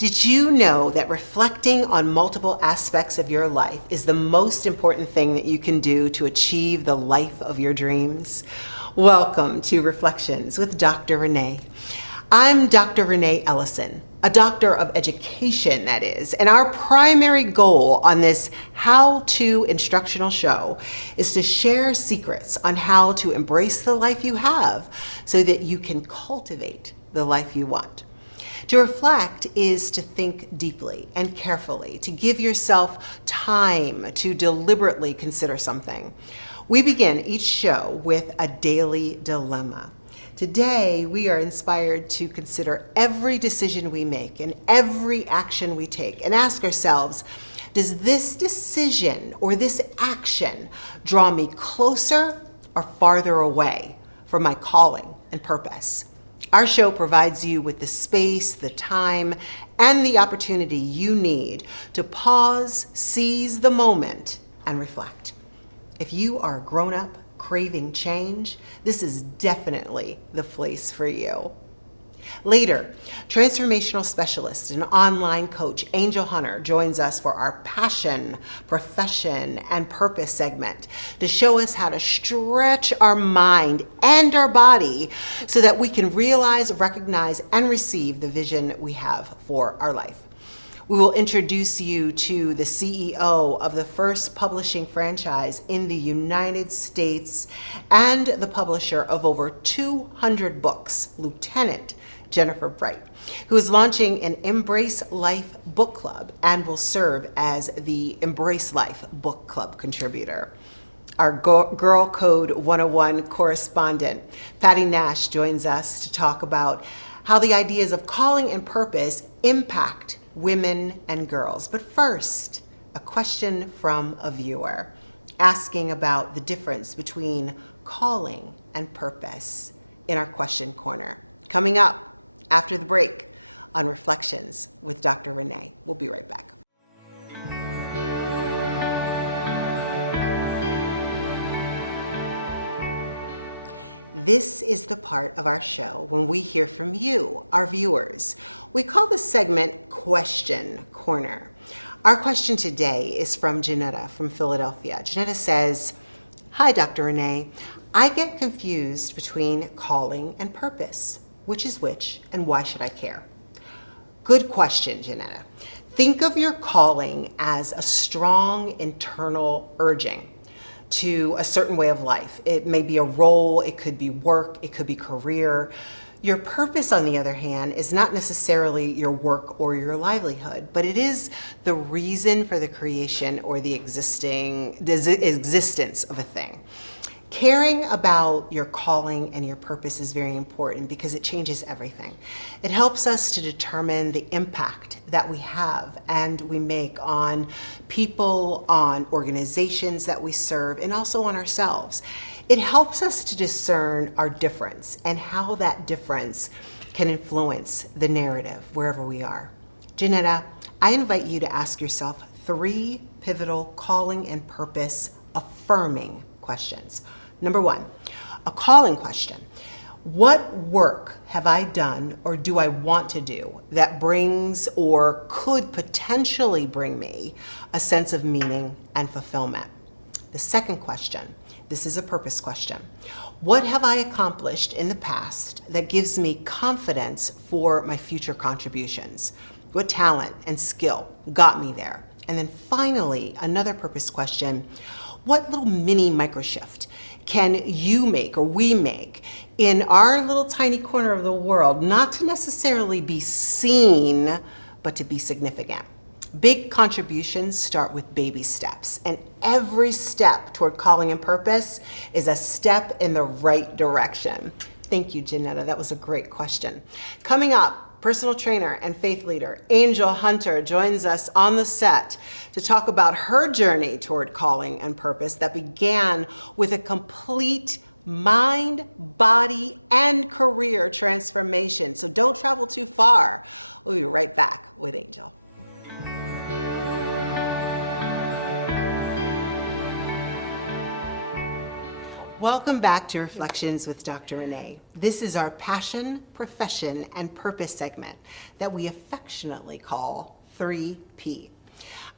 Did you know that reflecting on multiple aspects of your life is the most important thing that you can do to achieve the life of your dreams? Welcome to Reflections with Dr. Renai. I'm Dr. Renai Ellison, a doctor of education, that is, and our primary goal on this how-to instructional show is to share secrets on how to embrace the life you have so that you can cultivate the life you want. To reflect is to think deeply and carefully, to give yourself time to deliberately consider something. We begin each show with a daily dilemma. Today, we are inspired to consider every decision we make and every action we take and ask ourselves, does this decision or this action draw me closer or farther away from my calling and purpose? Our show provides you with the space, the time, and the opportunity you need to pause, seize the moment, and reflect. If you are a grown-up craving change, this is definitely the place for you. Later, transformational specialist and online coach Angel Hunter joins us for our passion, profession, and purpose segment to show us how to stretch our mind and our body so that we can realize, recognize, and receive the vision we have for our life. We will introduce you to the CEO of the first publishing franchise in the United States and the publisher of over 200 books, Lieutenant Jennifer Bright, who is launching an Embrace Life book club and will serve as the Embrace Life book club contributor. Our Girl Code 101 correspondent, Pati Nash, joins us to talk about how the ideas of calling and purpose impact women and girls. But first, a question from a viewer asking about the difference between calling and purpose in our question corner. Coming up after the break on Reflections with Dr. Renai. We'll be right back. This is the part of our show when we hear from you, our viewers. We call this segment Question Corner. Our question today is from Janetta from Philadelphia. Janetta says, "Hi, Dr. Renai. I get confused between calling and purpose. Which is which, and why should I care?" Good question, Janetta. Think of your calling as a strong internal urging to a certain way of life. It may be a role, it could be work, it could be career. Your purpose, on the other hand, is not necessarily your work or your livelihood, but it is the reason for the creation or the existence of a thing. Caring about your calling and your purpose is very important because it changes everything. It helps us to determine the impact that we have and we make on people, on organizations that we serve, and also on ourselves. It helps us to discern our difference and how that difference can influence the narrative wherever we are. Janetta, I invite you to ask yourself 3 pivotal calling and purpose affirming questions. Number 1, a calling question. What work have I done or do I want to do that brings or could potentially bring me a sense of meaning and fulfillment? The second question, this is a purpose question. What have I accomplished in the past that gives me confidence for my future contributions? What talent and skill got me there? And then finally, another purpose question, what little mini microshift can you make or we make in our little tiny corner of the world, not to necessarily be seen, but to be significant? Big contributions start with baby steps, and every step toward calling and purpose is a step in the right direction. Thank you, Janetta. That was a great question. Coming up, personal trainer and faith leader Angel Hunter joins us on the set to talk about her journey toward calling and purpose that began with a complete mind, body, and career transformation. So don't travel too far. We'll be right back with Angel. Welcome back to Reflections with Dr. Renai. This is our passion, profession, and purpose segment that we affectionately call 3P.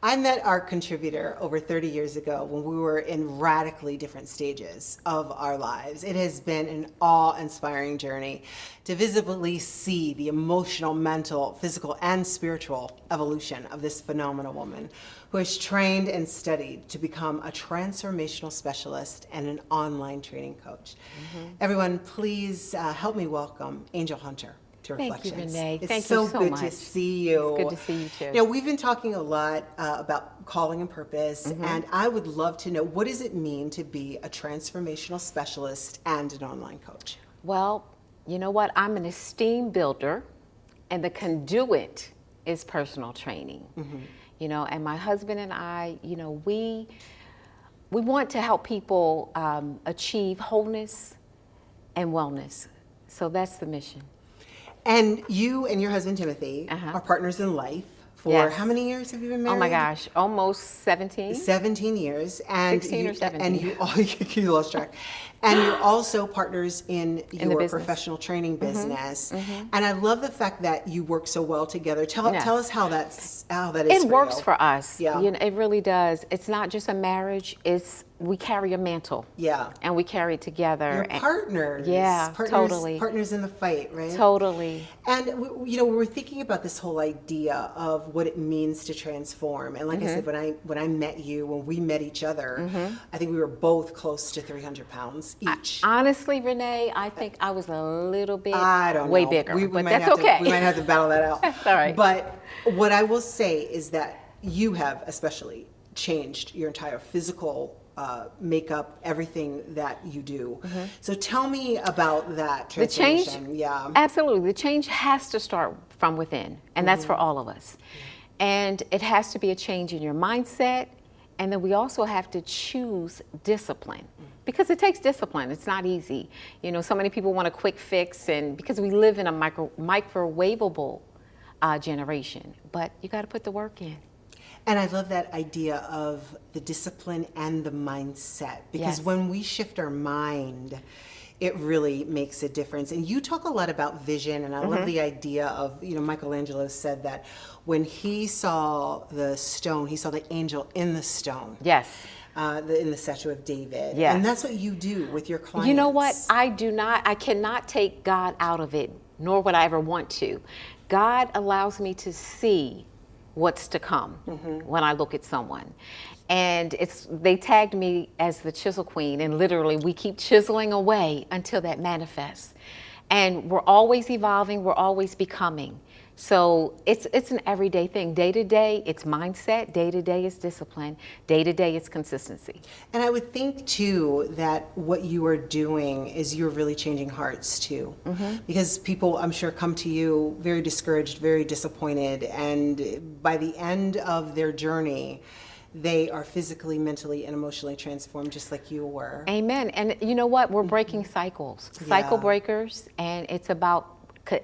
I met our contributor over 30 years ago when we were in radically different stages of our lives. It has been an awe-inspiring journey to visibly see the emotional, mental, physical, and spiritual evolution of this phenomenal woman who has trained and studied to become a transformational specialist and an online training coach. Everyone, please help me welcome Angel Hunter to Reflections. Thank you, Renai. It's Thank so you so good much. to see you. It's good to see you too. Now, we've been talking a lot about calling and purpose, and I would love to know, what does it mean to be a transformational specialist and an online coach? Well, you know what? I'm an esteem builder, and the conduit is personal training. You know, and my husband and I, you know, we want to help people achieve wholeness and wellness. So that's the mission. And you and your husband, Timothy, are partners in life for Yes. how many years have you been married? Oh my gosh, almost 17. 17 years. And 16 or 17. And you lost track. And you're also partners in your business. professional training business. And I love the fact that you work so well together. Tell us how that is It for works you. for us. Yeah. You know, it really does. It's not just a marriage, we carry a mantle. Yeah. And we carry it together. You're partners. Yeah, totally. Partners in the fight, right? Totally. And you know, we're thinking about this whole idea of what it means to transform. And like I said, when I met you, when we met each other, I think we were both close to 300 pounds each. Honestly, Renai, I think I was a little bit I don't way know. bigger, We but might that's have to- okay. we might have to battle that out. That's all right. But what I will say is that you have especially changed your entire physical makeup, everything that you do. So tell me about that The change, transformation. Yeah. absolutely. The change has to start from within, and that's for all of us. And it has to be a change in your mindset, and then we also have to choose discipline. Because it takes discipline. It's not easy. You know, so many people want a quick fix, and because we live in a microwavable generation, but you got to put the work in. And I love that idea of the discipline and the mindset, because Yes. when we shift our mind, it really makes a difference. And you talk a lot about vision, and I love the idea of, you know, Michelangelo said that when he saw the stone, he saw the angel in the stone. Yes. In the statue of David. Yes. And that's what you do with your clients. You know what? I cannot take God out of it, nor would I ever want to. God allows me to see what's to come when I look at someone. And they tagged me as the chisel queen, and literally we keep chiseling away until that manifests. And we're always evolving, we're always becoming. So it's an everyday thing. Day to day, it's mindset. Day to day, it's discipline. Day to day, it's consistency. And I would think too that what you are doing is you're really changing hearts too, because people, I'm sure, come to you very discouraged, very disappointed, and by the end of their journey, they are physically, mentally, and emotionally transformed, just like you were. Amen. And you know what? We're breaking cycles, cycle Yeah. breakers, and it's about,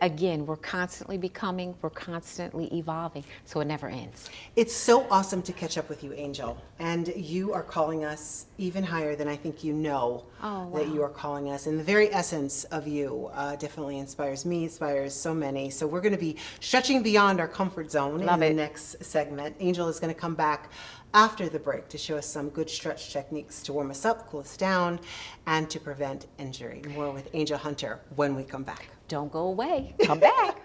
again, we're constantly becoming, we're constantly evolving, so it never ends. It's so awesome to catch up with you, Angel. And you are calling us even higher than I think you know that you are calling us. And the very essence of you definitely inspires me, inspires so many. So we're going to be stretching beyond our comfort zone in the next segment. Angel is going to come back after the break to show us some good stretch techniques to warm us up, cool us down, and to prevent injury. More with Angel Hunter when we come back. Don't go away. Come back.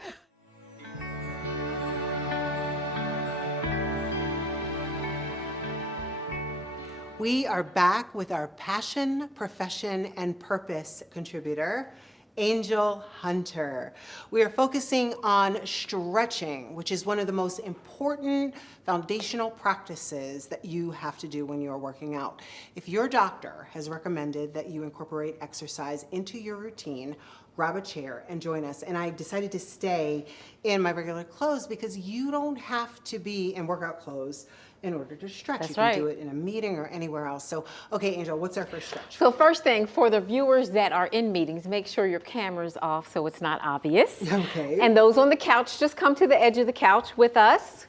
We are back with our passion, profession, and purpose contributor, Angel Hunter. We are focusing on stretching, which is one of the most important foundational practices that you have to do when you are working out. If your doctor has recommended that you incorporate exercise into your routine, grab a chair and join us. And I decided to stay in my regular clothes because you don't have to be in workout clothes in order to stretch. That's you can right. do it in a meeting or anywhere else. So, okay, Angel, what's our first stretch? So first thing, for the viewers that are in meetings, make sure your camera's off so it's not obvious. Okay. And those on the couch, just come to the edge of the couch with us.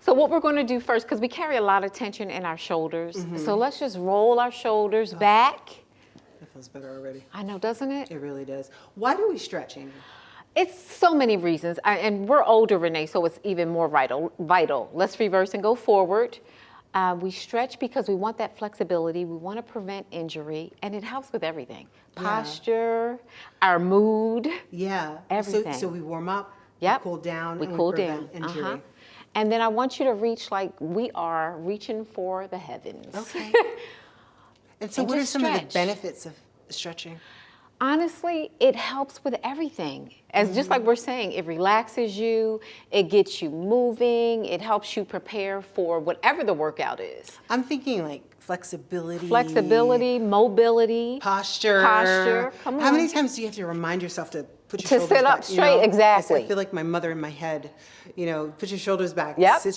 So what we're going to do first, because we carry a lot of tension in our shoulders, so let's just roll our shoulders back. feels better already. I know, doesn't it? It really does. Why do we stretch, Amy? It's so many reasons, and we're older, Renee, so it's even more vital. Let's reverse and go forward. We stretch because we want that flexibility. We want to prevent injury, and it helps with everything. Posture, our mood. Yeah. Everything. So we warm up, Yep. we cool down, We and cool we prevent down. injury. And then I want you to reach like we are reaching for the heavens. Okay. And so And what are just some of the stretch. benefits of stretching? Honestly, it helps with everything. As just like we're saying, it relaxes you, it gets you moving, it helps you prepare for whatever the workout is. I'm thinking like flexibility. Flexibility, mobility, Posture. Come How on. many times do you have to remind yourself to put your To shoulders sit up back? straight, exactly. I feel like my mother in my head, put your shoulders back. Yep. Sit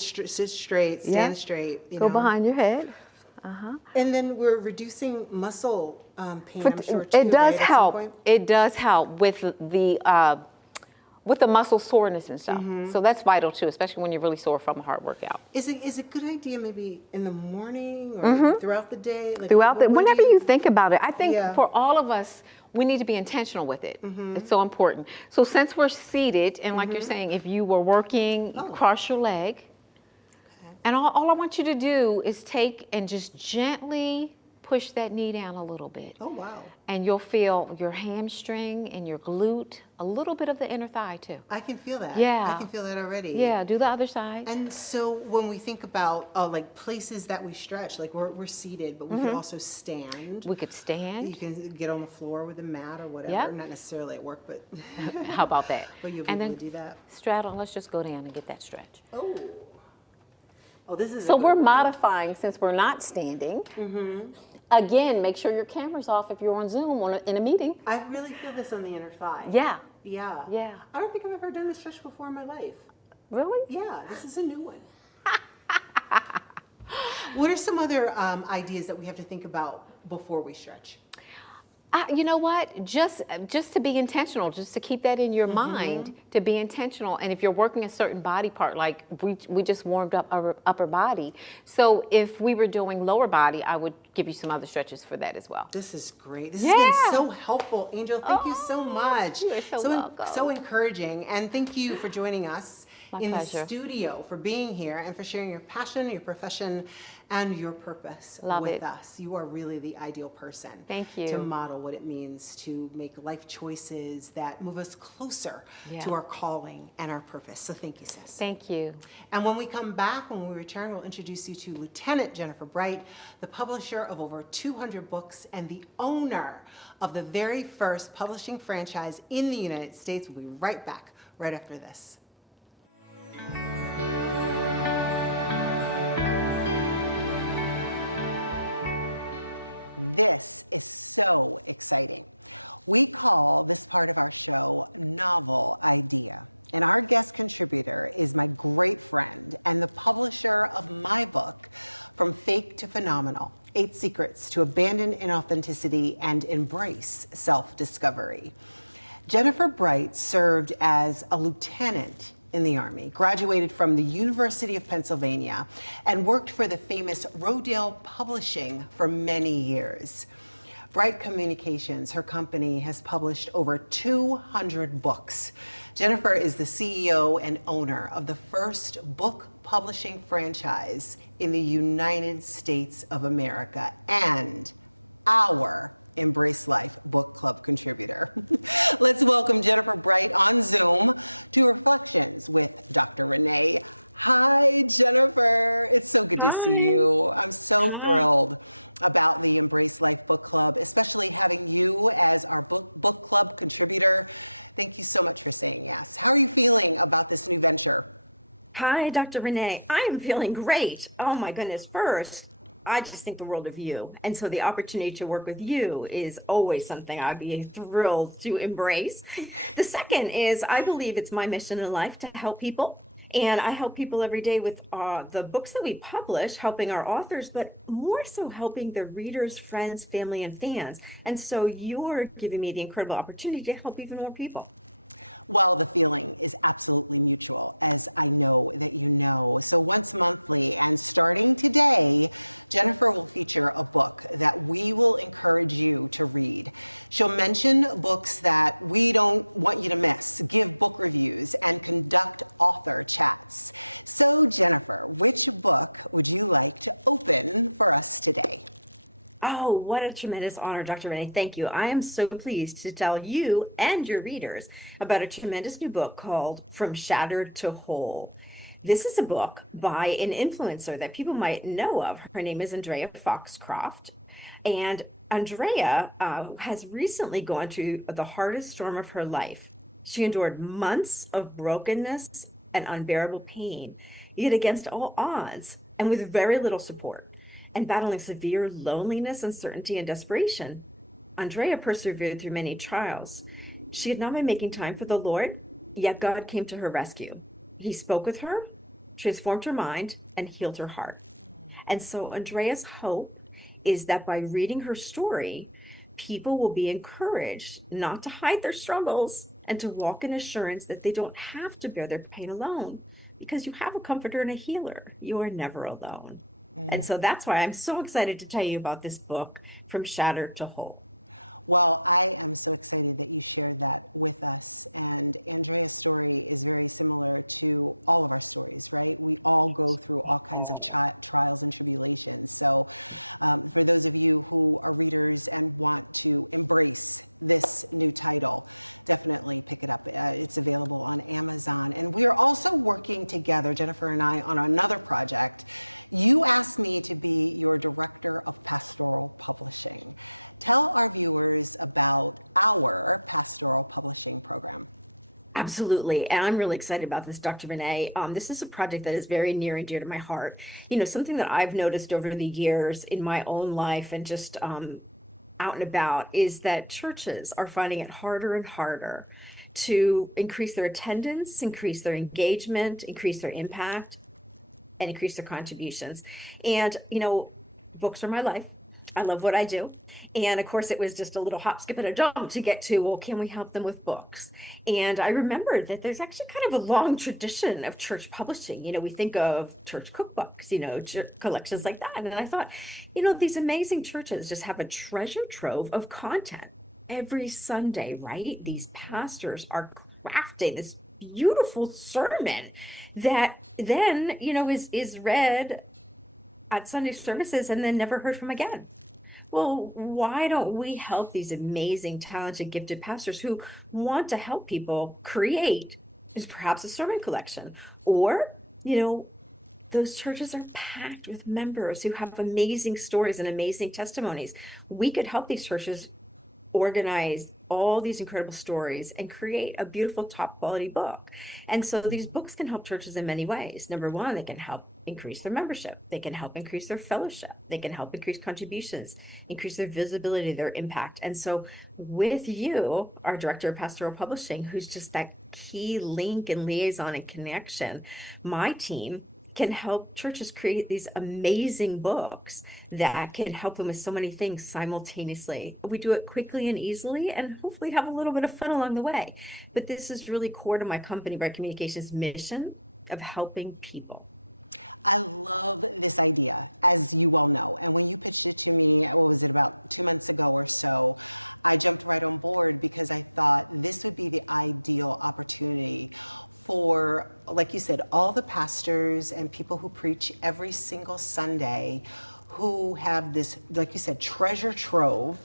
straight, stand straight. Go behind your head. And then we're reducing muscle pain, I'm sure, too, It does right, at some help. point? It does help with the muscle soreness and stuff. So that's vital too, especially when you're really sore from a hard workout. Is it a good idea maybe in the morning or throughout the day? Like, Whenever you think about it, I think Yeah. for all of us, we need to be intentional with it. It's so important. So since we're seated, and like you're saying, if you were working, cross your leg. And all I want you to do is take and just gently push that knee down a little bit. Oh, wow. And you'll feel your hamstring and your glute, a little bit of the inner thigh too. I can feel that. Yeah. I can feel that already. Yeah, do the other side. And so when we think about like places that we stretch, like we're seated, but we can also stand. We could stand. You can get on the floor with a mat or whatever. Yep. Not necessarily at work, but How about that? but you'll be And able then to do that. straddle, let's just go down and get that stretch. Oh, this is So we're modifying since we're not standing. Again, make sure your camera's off if you're on Zoom in a meeting. I really feel this on the inner thigh. Yeah. Yeah. Yeah. I don't think I've ever done this stretch before in my life. Really? Yeah, this is a new one. What are some other ideas that we have to think about before we stretch? You know what? Just to be intentional, just to keep that in your mind, to be intentional. And if you're working a certain body part, like we just warmed up our upper body. So if we were doing lower body, I would give you some other stretches for that as well. This is great. This has been so helpful, Angel. Thank you so much. You are so welcome. So encouraging. And thank you for joining us in pleasure. the studio, for being here, and for sharing your passion, your profession, and your purpose Love with it. us. You are really the ideal person. Thank you. To model what it means to make life choices that move us closer Yeah. to our calling and our purpose. So thank you, sis. Thank you. And when we come back, when we return, we'll introduce you to Lieutenant Jennifer Bright, the publisher of over 200 books and the owner of the very first publishing franchise in the United States. We'll be right back, right after this. This is so exciting. We call this part of our show Novel Idea. And our guest contributor is my great friend and the publisher of my book, From Fake to Phenomenal: 8 Secrets to Abandon Inauthenticity and Embrace Self-Discovery. Jennifer Bright served as a lieutenant in the Army, graduated from the University of Pennsylvania, and worked for the famous Rodale Publishing for many years. Bright Communications, her company, has published over 200 books. Jennifer is the CEO and owner of the first book publishing franchise in the United States of America and our Embrace Life Book Club contributor. Let's welcome Jennifer Bright on Zoom to Reflections with Dr. Renai. Hi, Jennifer. It's so good to see you. I'm so thrilled about the Embrace Life Book Club, especially having you as our book club contributor. Thank you so much for saying yes. How are you feeling about this new venture? Hi, Dr. Renai. I am feeling great. Oh my goodness. First, I just think the world of you. And so the opportunity to work with you is always something I'd be thrilled to embrace. The second is I believe it's my mission in life to help people. And I help people every day with the books that we publish, helping our authors, but more so helping their readers, friends, family, and fans. And so you're giving me the incredible opportunity to help even more people. Well, the feeling is absolutely mutual, as I know that you know. So once monthly and starting today, Jennifer will feature a book that we will encourage you to read. She'll mention books that we don't want you to miss, give book reviews, and conduct author chats. So Jennifer, which book would you like to open for us today? Oh, what a tremendous honor, Dr. Renai. Thank you. I am so pleased to tell you and your readers about a tremendous new book called From Shattered to Whole. This is a book by an influencer that people might know of. Her name is Andrea Foxcroft. And Andrea has recently gone through the hardest storm of her life. She endured months of brokenness and unbearable pain, yet against all odds and with very little support. And battling severe loneliness, uncertainty, and desperation, Andrea persevered through many trials. She had not been making time for the Lord, yet God came to her rescue. He spoke with her, transformed her mind, and healed her heart. And so Andrea's hope is that by reading her story, people will be encouraged not to hide their struggles and to walk in assurance that they don't have to bear their pain alone, because you have a comforter and a healer. You are never alone. And so that's why I'm so excited to tell you about this book, From Shattered to Whole. Well, I am so excited that you shared that with us. And Andrea's story is very similar to all of our stories, right? We all go through all kinds of trials and tribulations. So for those of you who are readers and want to embrace this new title, definitely pick it up. It's available on Amazon. And we are also working together, Jennifer and I, on another project. You asked me to be your director of pastoral publishing. Tell our viewers about our pastoral publishing program. Absolutely. And I'm really excited about this, Dr. Renai. This is a project that is very near and dear to my heart. You know, something that I've noticed over the years in my own life and just out and about is that churches are finding it harder and harder to increase their attendance, increase their engagement, increase their impact, and increase their contributions. And, you know, books are my life. I love what I do. And of course, it was just a little hop, skip, and a jump to get to, well, can we help them with books? And I remembered that there's actually kind of a long tradition of church publishing. You know, we think of church cookbooks, you know, collections like that. And I thought, you know, these amazing churches just have a treasure trove of content every Sunday, right? These pastors are crafting this beautiful sermon that then, you know, is read at Sunday services and then never heard from again. Well, why don't we help these amazing, talented, gifted pastors who want to help people create is perhaps a sermon collection? Or, you know, those churches are packed with members who have amazing stories and amazing testimonies. We could help these churches organize all these incredible stories and create a beautiful top quality book. And so these books can help churches in many ways. Number one, they can help increase their membership. They can help increase their fellowship. They can help increase contributions, increase their visibility, their impact. And so with you, our director of pastoral publishing, who's just that key link and liaison and connection, my team can help churches create these amazing books that can help them with so many things simultaneously. We do it quickly and easily and hopefully have a little bit of fun along the way. But this is really core to my company, Bright Communications mission of helping people. I love this idea, as you well know. And when you pitched it to me, what was it, about 2 months ago or so, I jumped right on board because I thought this would be the ideal opportunity for, like you said, all the pastors and people who preach every single Sunday who have this, like you said, treasure trove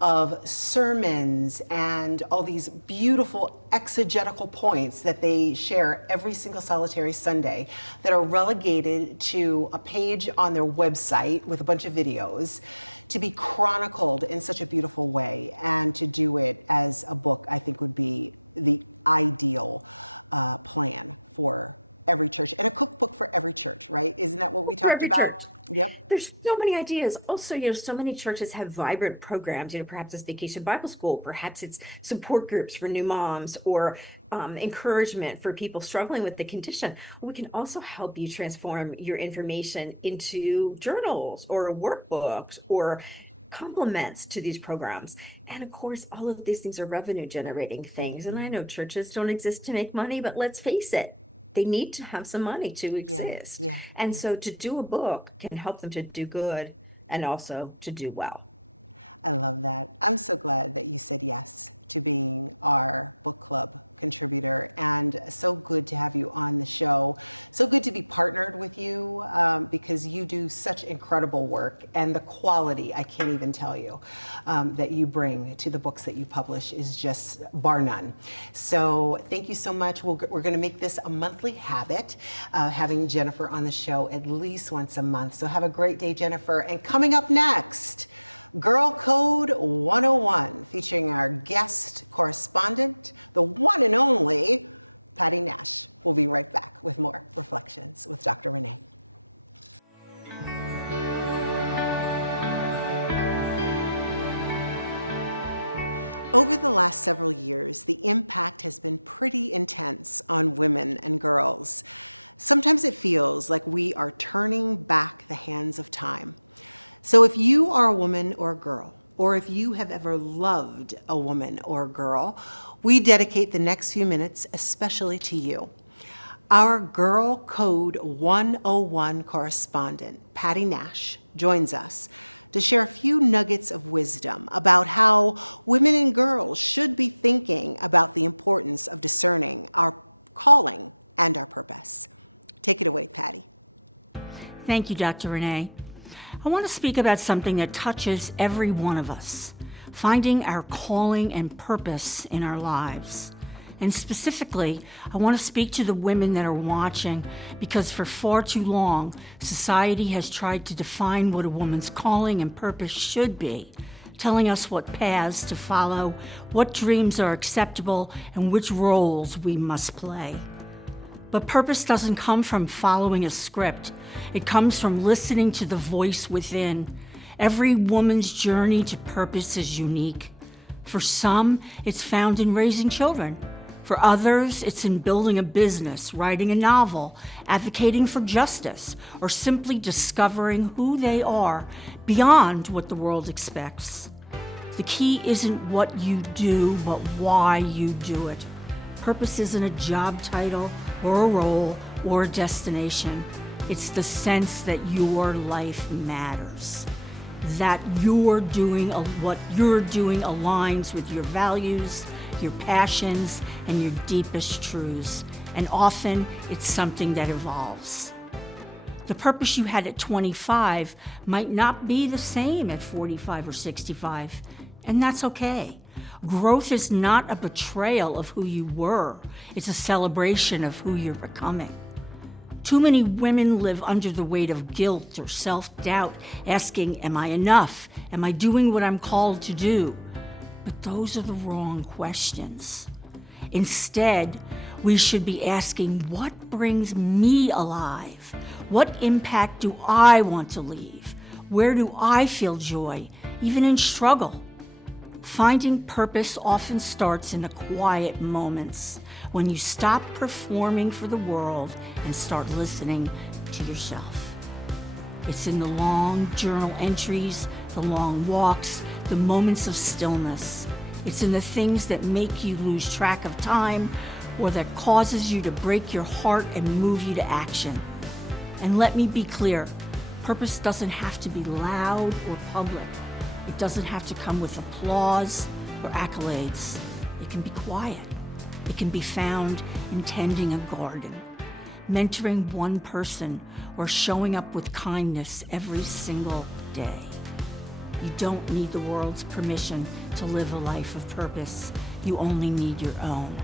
of sermons and all these beautiful exegetical points that they share every single solitary Sunday that are relegated to a page on their website with a bunch of videos to be chronicled in such a beautiful way, and to do it as a book, I think would be the ideal plan for every church, and a cookbook for every church, right? Isn't that what we talked about? Church. Yep. There's so many ideas. Also, you know, so many churches have vibrant programs. You know, perhaps it's Vacation Bible School, perhaps it's support groups for new moms, or encouragement for people struggling with the condition. We can also help you transform your information into journals or workbooks or complements to these programs. And of course, all of these things are revenue generating things. And I know churches don't exist to make money, but let's face it, they need to have some money to exist. Yeah. And so to do a book can help them to do good and also to do well. I love that. I'm so glad that you said yes to being our book club contributor, and so good to have you on the show. So good to be partnered with you, because you do such incredible work, and the quality, I can't even tell you, that you bring to the books that you publish is just bar none. So thank you so much. We're going to make this a monthly habit, having Jennifer on the show at least once a month. So have a great day, Jennifer. And coming up next, Girl Code 101, featuring our guest correspondent, the one and only Pati Nash. We'll be right back with more Reflections with Dr. Renai. Over the last several years, the impact has been pretty intense on women and girls. Sometimes it feels like we are turning back the hands of time. So if you are a woman or a girl, or if you have ever loved a woman or a girl, we dedicate the next few minutes especially to you. Our Girl Code 101 correspondent, Pati Nash, joins us to share a few nuggets of wisdom about how women and girls should be thinking about the importance of discerning our calling and our purpose. Take it away, Pati. Thank you, Dr. Renai. I want to speak about something that touches every one of us, finding our calling and purpose in our lives. And specifically, I want to speak to the women that are watching, because for far too long, society has tried to define what a woman's calling and purpose should be, telling us what paths to follow, what dreams are acceptable, and which roles we must play. But purpose doesn't come from following a script. It comes from listening to the voice within. Every woman's journey to purpose is unique. For some, it's found in raising children. For others, it's in building a business, writing a novel, advocating for justice, or simply discovering who they are beyond what the world expects. The key isn't what you do, but why you do it. Purpose isn't a job title or a role or a destination. It's the sense that your life matters, that what you're doing aligns with your values, your passions, and your deepest truths. And often it's something that evolves. The purpose you had at 25 might not be the same at 45 or 65, and that's okay. Growth is not a betrayal of who you were. It's a celebration of who you're becoming. Too many women live under the weight of guilt or self-doubt, asking, am I enough? Am I doing what I'm called to do? But those are the wrong questions. Instead, we should be asking, what brings me alive? What impact do I want to leave? Where do I feel joy, even in struggle? Finding purpose often starts in the quiet moments, when you stop performing for the world and start listening to yourself. It's in the long journal entries, the long walks, the moments of stillness. It's in the things that make you lose track of time, or that causes you to break your heart and move you to action. And let me be clear, purpose doesn't have to be loud or public. It doesn't have to come with applause or accolades. It can be quiet. It can be found in tending a garden, mentoring one person, or showing up with kindness every single day. You don't need the world's permission to live a life of purpose. You only need your own.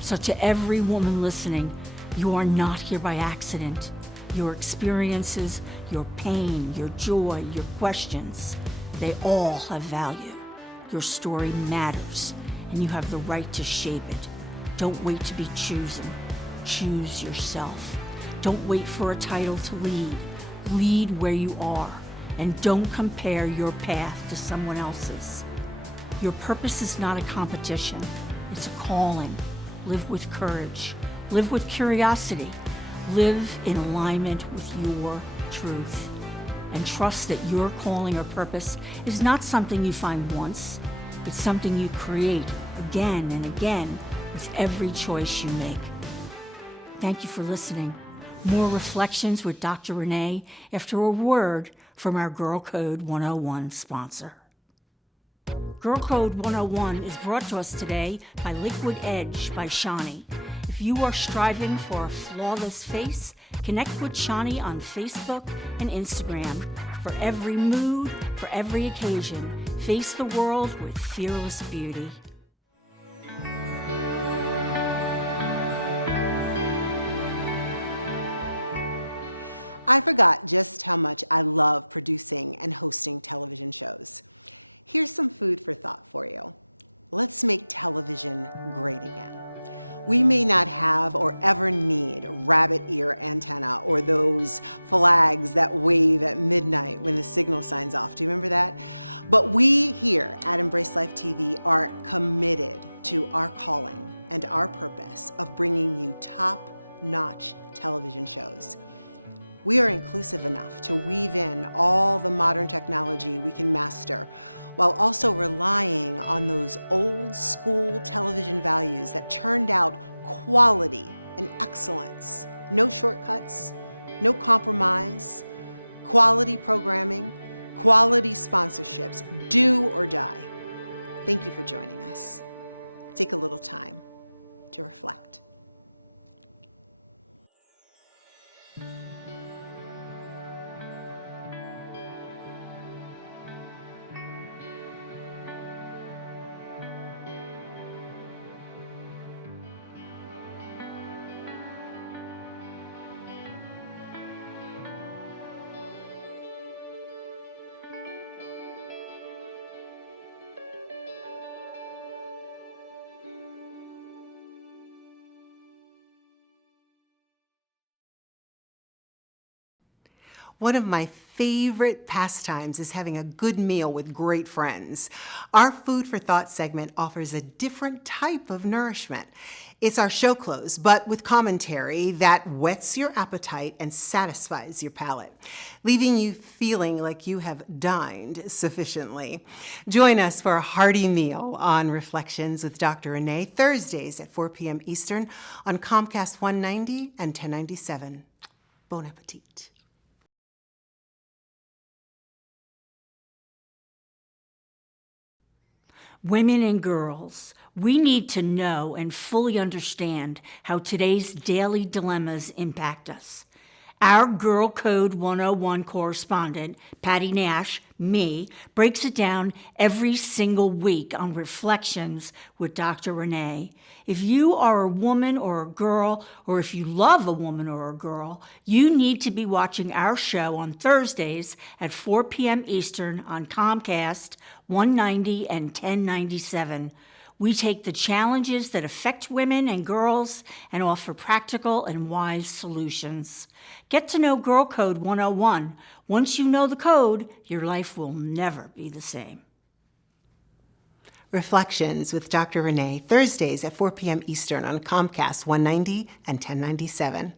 So to every woman listening, you are not here by accident. Your experiences, your pain, your joy, your questions, they all have value. Your story matters, and you have the right to shape it. Don't wait to be chosen. Choose yourself. Don't wait for a title to lead. Lead where you are, and don't compare your path to someone else's. Your purpose is not a competition. It's a calling. Live with courage. Live with curiosity. Live in alignment with your truth. and trust that your calling or purpose is not something you find once, but something you create again and again with every choice you make. Thank you for listening. More reflections with Dr. Renai after a word from our Girl Code 101 sponsor. Girl Code 101 is brought to us today by LiquidEdge by Shani. If you are striving for a flawless face, connect with Shani on Facebook and Instagram. For every mood, for every occasion, face the world with fearless beauty. I forgot just how much I love producing and hosting television shows. Here's some food for thought for you. Let's make television great again. We may not have or ever need rabbit ear antenna or those flags that wave at midnight when the signal signs off. Do you remember that? But we here at Embrace Life TV are committed to our calling and our purpose of bringing you top-notch television shows. We are inclusive enough to weave in all the modern technology we can master while also relying on those old school television values that churned out quality and excellence. No shortcuts, no compromise, quality programming, quality sponsorships, do or die. Thank you for joining us. Take a little time to reflect. One of my favorite pastimes is having a good meal with great friends. Our Food for Thought segment offers a different type of nourishment. It's our show close, but with commentary that whets your appetite and satisfies your palate, leaving you feeling like you have dined sufficiently. Join us for a hearty meal on Reflections with Dr. Renai, Thursdays at 4 p.m. Eastern on Comcast 190 and 1097. Bon appetit. Women and girls, we need to know and fully understand how today's daily dilemmas impact us. Our Girl Code 101 correspondent, Pati Nash, me, breaks it down every single week on Reflections with Dr. Renai. If you are a woman or a girl, or if you love a woman or a girl, you need to be watching our show on Thursdays at 4 p.m. Eastern on Comcast 190 and 1097. We take the challenges that affect women and girls and offer practical and wise solutions. Get to know Girl Code 101. Once you know the code, your life will never be the same. Reflections with Dr. Renai, Thursdays at 4 p.m. Eastern on Comcast 190 and 1097.